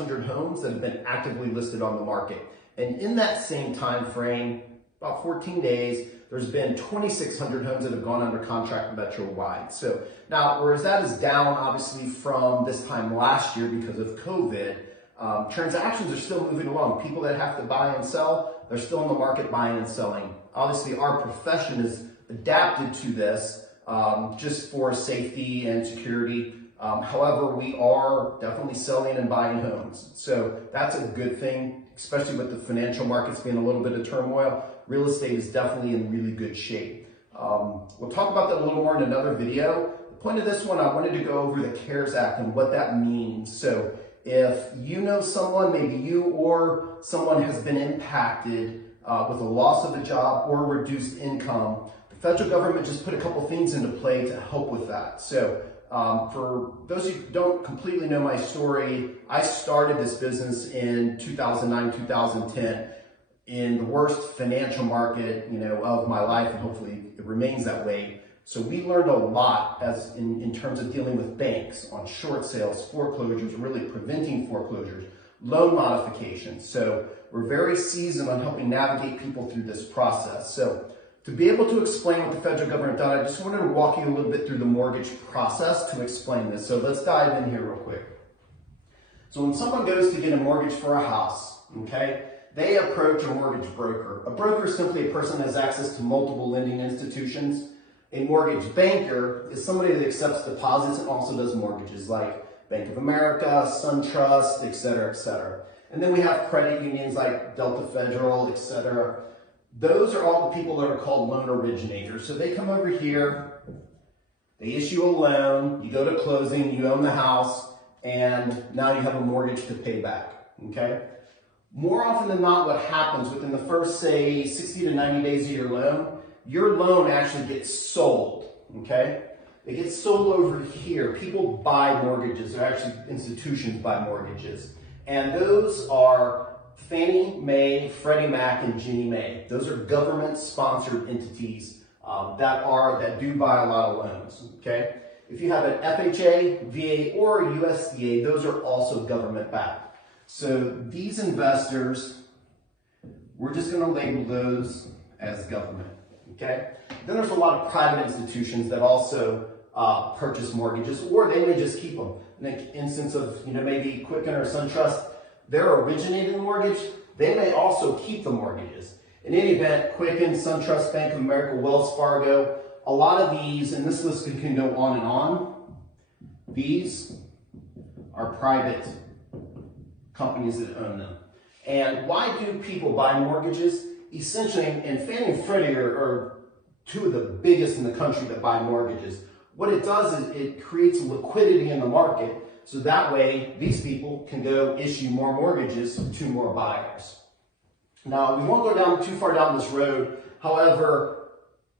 2,600 homes that have been actively listed on the market. And in that same time frame, about 14 days, there's been 2,600 homes that have gone under contract metro-wide. So now, whereas that is down obviously from this time last year because of COVID, transactions are still moving along. People that have to buy and sell, they're still in the market buying and selling. Obviously, our profession is adapted to this just for safety and security. However, we are definitely selling and buying homes. So that's a good thing, especially with the financial markets being a little bit of turmoil. Real estate is definitely in really good shape. We'll talk about that a little more in another video. The point of this one, I wanted to go over the CARES Act and what that means. So if you know someone, maybe you or someone has been impacted with a loss of a job or reduced income, the federal government just put a couple things into play to help with that. So for those of you who don't completely know my story, I started this business in 2009, 2010 in the worst financial market, of my life, and hopefully it remains that way. So we learned a lot as in terms of dealing with banks on short sales, foreclosures, really preventing foreclosures, loan modifications. So we're very seasoned on helping navigate people through this process. So to be able to explain what the federal government done, I just wanted to walk you a little bit through the mortgage process to explain this. So let's dive in here real quick. So when someone goes to get a mortgage for a house, okay, they approach a mortgage broker. A broker is simply a person that has access to multiple lending institutions. A mortgage banker is somebody that accepts deposits and also does mortgages like Bank of America, SunTrust, et cetera, et cetera. And then we have credit unions like Delta Federal, et cetera. Those are all the people that are called loan originators. So they come over here, they issue a loan, you go to closing, you own the house, and now you have a mortgage to pay back, okay? More often than not, what happens within the first, say, 60 to 90 days of your loan actually gets sold, okay? It gets sold over here. People buy mortgages, or actually institutions buy mortgages. And those are Fannie Mae, Freddie Mac, and Ginnie Mae. Those are government-sponsored entities that do buy a lot of loans, okay? If you have an FHA, VA, or USDA, those are also government-backed. So these investors, we're just going to label those as government, okay? Then there's a lot of private institutions that also purchase mortgages, or they may just keep them. In the instance of, maybe Quicken or SunTrust, they're originating the mortgage. They may also keep the mortgages. In any event, Quicken, SunTrust, Bank of America, Wells Fargo, a lot of these, and this list can go on and on, these are private companies that own them. And why do people buy mortgages? Essentially, and Fannie and Freddie are two of the biggest in the country that buy mortgages. What it does is it creates liquidity in the market, so that way these people can go issue more mortgages to more buyers. Now, we won't go too far down this road. However,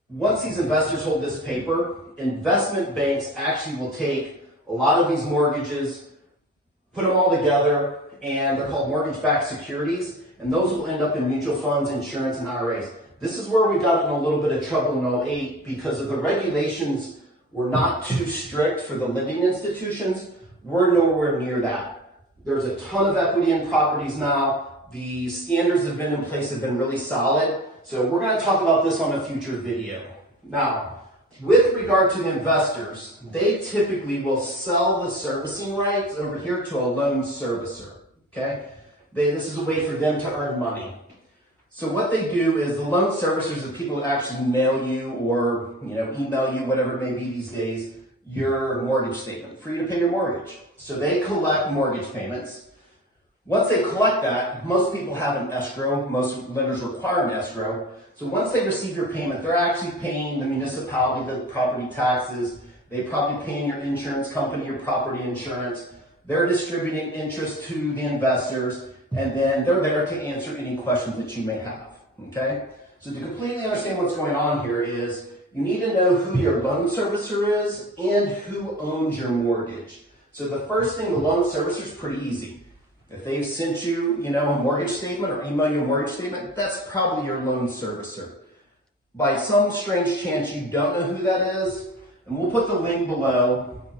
once these investors hold this paper, investment banks actually will take a lot of these mortgages, put them all together, and they're called mortgage-backed securities, and those will end up in mutual funds, insurance, and IRAs. This is where we got in a little bit of trouble in 2008 because of the regulations were not too strict for the lending institutions. We're nowhere near that. There's a ton of equity in properties now. The standards that have been in place have been really solid. So we're going to talk about this on a future video. Now, with regard to the investors, they typically will sell the servicing rights over here to a loan servicer, okay? This is a way for them to earn money. So what they do is the loan servicers are people that actually mail you or email you, whatever it may be these days, your mortgage statement for you to pay your mortgage. So they collect mortgage payments. Once they collect that, most people have an escrow. Most lenders require an escrow. So once they receive your payment, they're actually paying the municipality the property taxes. They probably paying your insurance company your property insurance. They're distributing interest to the investors, and then they're there to answer any questions that you may have, okay? So to completely understand what's going on here is you need to know who your loan servicer is and who owns your mortgage. So the first thing, the loan servicer is pretty easy. If they've sent you, a mortgage statement or email you a mortgage statement, that's probably your loan servicer. By some strange chance you don't know who that is, and we'll put the link below,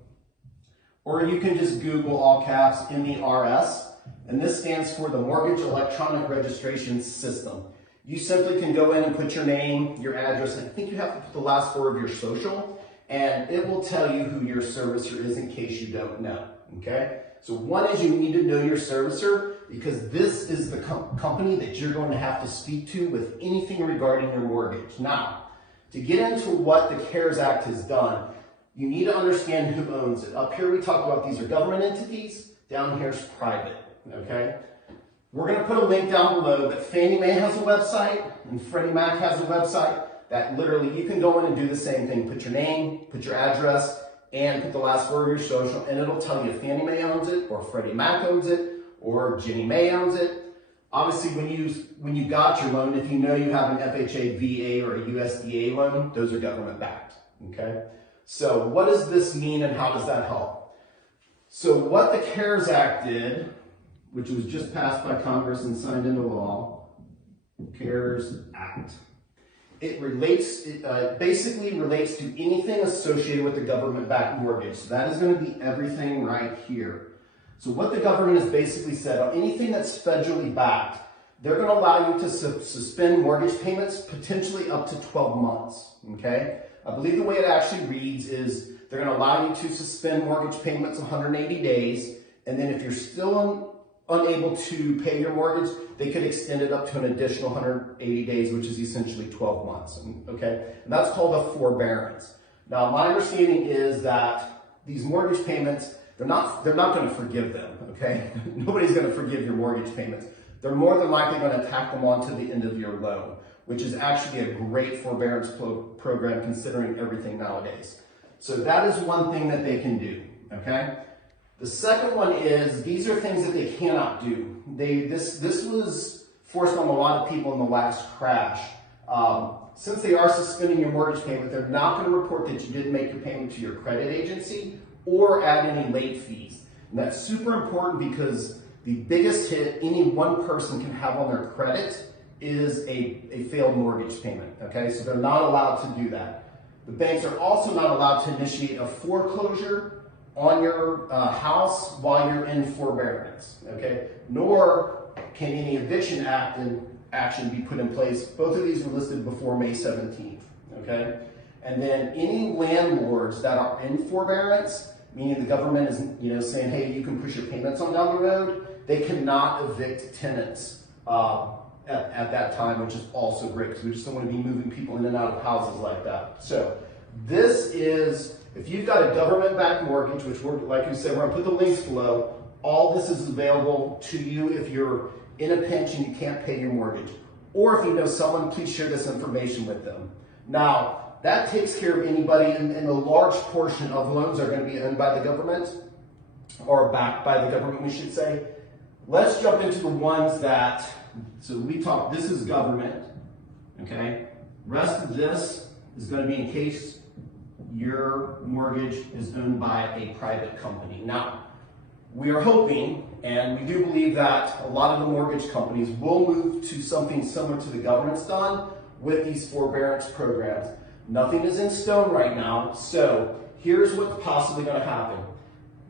or you can just Google all caps MERS, and this stands for the Mortgage Electronic Registration System. You simply can go in and put your name, your address, and I think you have to put the last four of your social, and it will tell you who your servicer is in case you don't know, okay? So one is you need to know your servicer because this is the company that you're going to have to speak to with anything regarding your mortgage. Now, to get into what the CARES Act has done, you need to understand who owns it. Up here we talk about these are government entities, down here is private, okay? We're going to put a link down below, but Fannie Mae has a website and Freddie Mac has a website that literally you can go in and do the same thing. Put your name, put your address, and put the last four of your social, and it'll tell you if Fannie Mae owns it, or Freddie Mac owns it, or Ginnie Mae owns it. Obviously, when you got your loan, if you know you have an FHA, VA, or a USDA loan, those are government backed, okay? So what does this mean and how does that help? So what the CARES Act did, which was just passed by Congress and signed into law, CARES Act. It basically relates to anything associated with the government-backed mortgage. So that is going to be everything right here. So what the government has basically said, anything that's federally backed, they're going to allow you to suspend mortgage payments potentially up to 12 months, okay? I believe the way it actually reads is they're going to allow you to suspend mortgage payments 180 days, and then if you're still unable to pay your mortgage, they could extend it up to an additional 180 days, which is essentially 12 months, okay? And that's called a forbearance. Now, my understanding is that these mortgage payments, they're not going to forgive them, okay? Nobody's going to forgive your mortgage payments. They're more than likely going to tack them on to the end of your loan, which is actually a great forbearance program considering everything nowadays. So that is one thing that they can do, okay? The second one is, these are things that they cannot do. This was forced on a lot of people in the last crash. Since they are suspending your mortgage payment, they're not going to report that you didn't make your payment to your credit agency or add any late fees. And that's super important because the biggest hit any one person can have on their credit is a failed mortgage payment, okay? So they're not allowed to do that. The banks are also not allowed to initiate a foreclosure on your house while you're in forbearance, okay? Nor can any eviction action be put in place. Both of these were listed before May 17th, okay? And then any landlords that are in forbearance, meaning the government is saying, hey, you can push your payments on down the road, they cannot evict tenants at that time, which is also great because we just don't want to be moving people in and out of houses like that. So this is, if you've got a government-backed mortgage, which we're, like you said, we're going to put the links below, all this is available to you if you're in a pinch and you can't pay your mortgage. Or if you know someone, please share this information with them. Now, that takes care of anybody, and a large portion of loans are going to be owned by the government, or backed by the government, we should say. Let's jump into the ones that, so we talked, this is government, okay? Rest of this is going to be in case your mortgage is owned by a private company. Now, we are hoping, and we do believe that a lot of the mortgage companies will move to something similar to the government's done with these forbearance programs. Nothing is in stone right now, so here's what's possibly going to happen.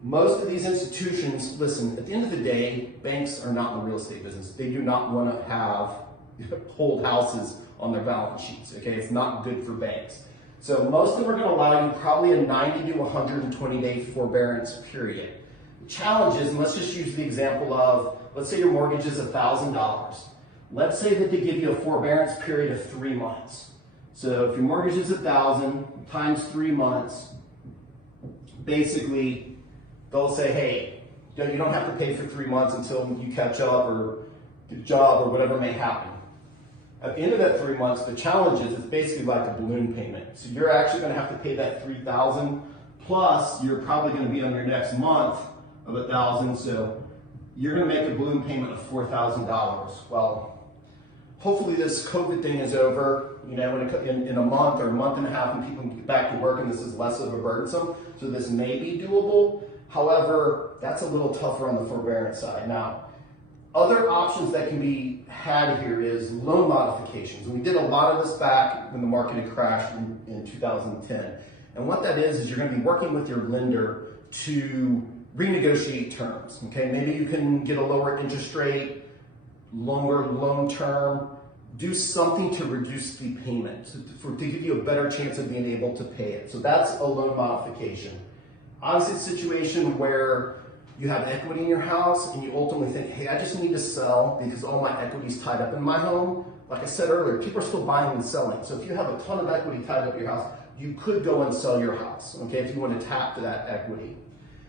Most of these institutions, listen, at the end of the day, banks are not in the real estate business. They do not want to hold houses on their balance sheets, okay? It's not good for banks. So most of them are going to allow you probably a 90 to 120 day forbearance period. The challenge is, and let's just use the example of, let's say your mortgage is $1,000. Let's say that they give you a forbearance period of 3 months. So if your mortgage is $1,000 times 3 months, basically they'll say, hey, you don't have to pay for 3 months until you catch up or get a job or whatever may happen. At the end of that 3 months, the challenge is it's basically like a balloon payment. So you're actually going to have to pay that $3,000 plus you're probably going to be on your next month of $1,000. So you're going to make a balloon payment of $4,000. Well, hopefully this COVID thing is over, in a month or a month and a half, and people can get back to work and this is less of a burdensome. So this may be doable. However, that's a little tougher on the forbearance side. Now, other options that can be had here is loan modifications. And we did a lot of this back when the market had crashed in 2010. And what that is you're going to be working with your lender to renegotiate terms, okay? Maybe you can get a lower interest rate, longer loan term, do something to reduce the payment, to give you a better chance of being able to pay it. So that's a loan modification. Obviously, it's a situation where you have equity in your house and you ultimately think, hey, I just need to sell because all my equity is tied up in my home. Like I said earlier, people are still buying and selling. So if you have a ton of equity tied up in your house, you could go and sell your house, okay, if you want to tap to that equity.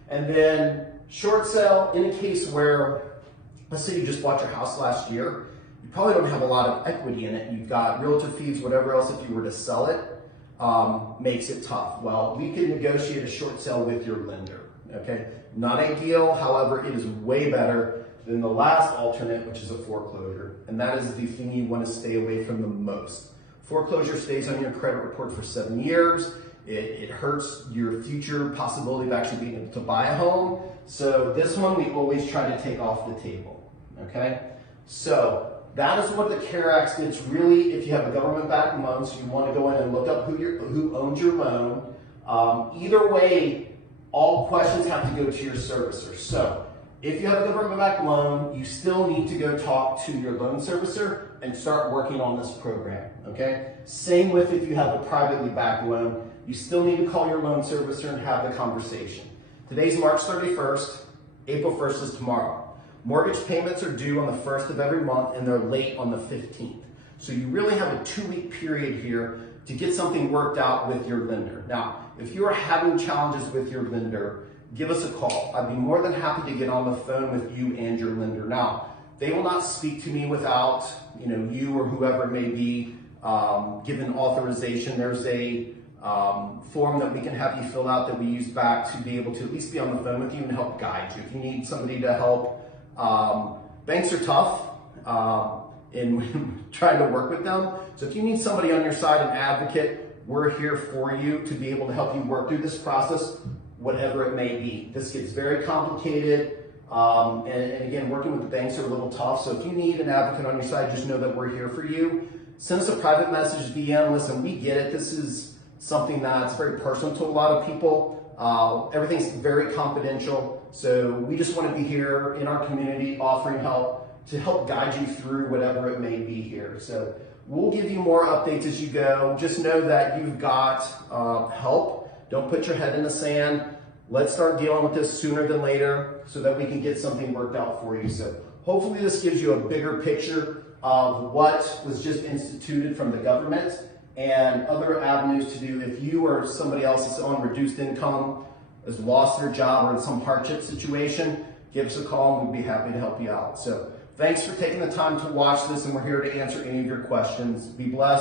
And then short sale, in a case where, let's say you just bought your house last year, you probably don't have a lot of equity in it. You've got realtor fees, whatever else, if you were to sell it, makes it tough. Well, we can negotiate a short sale with your lender, okay? Not ideal, however, it is way better than the last alternate, which is a foreclosure. And that is the thing you want to stay away from the most. Foreclosure stays on your credit report for 7 years. It hurts your future possibility of actually being able to buy a home. So this one we always try to take off the table, okay? So that is what the CARE Act gets really, if you have a government-backed loan, so you want to go in and look up who owns your loan. Either way, all questions have to go to your servicer. So if you have a government-backed loan, you still need to go talk to your loan servicer and start working on this program, okay? Same with if you have a privately backed loan, you still need to call your loan servicer and have the conversation. Today's March 31st, April 1st is tomorrow. Mortgage payments are due on the 1st of every month and they're late on the 15th. So you really have a 2-week period here to get something worked out with your lender. Now, if you are having challenges with your lender, give us a call. I'd be more than happy to get on the phone with you and your lender. Now, they will not speak to me without you or whoever may be given authorization. There's a form that we can have you fill out that we use back to be able to at least be on the phone with you and help guide you. If you need somebody to help, banks are tough in trying to work with them. So if you need somebody on your side, an advocate, we're here for you to be able to help you work through this process, whatever it may be. This gets very complicated. And again, working with the banks are a little tough. So if you need an advocate on your side, just know that we're here for you. Send us a private message, DM. Listen, we get it. This is something that's very personal to a lot of people. Everything's very confidential. So we just want to be here in our community offering help to help guide you through whatever it may be here. So we'll give you more updates as you go. Just know that you've got help. Don't put your head in the sand. Let's start dealing with this sooner than later so that we can get something worked out for you. So hopefully this gives you a bigger picture of what was just instituted from the government and other avenues to do if you or somebody else is on reduced income, has lost their job or in some hardship situation, give us a call and we'll be happy to help you out. So thanks for taking the time to watch this, and we're here to answer any of your questions. Be blessed.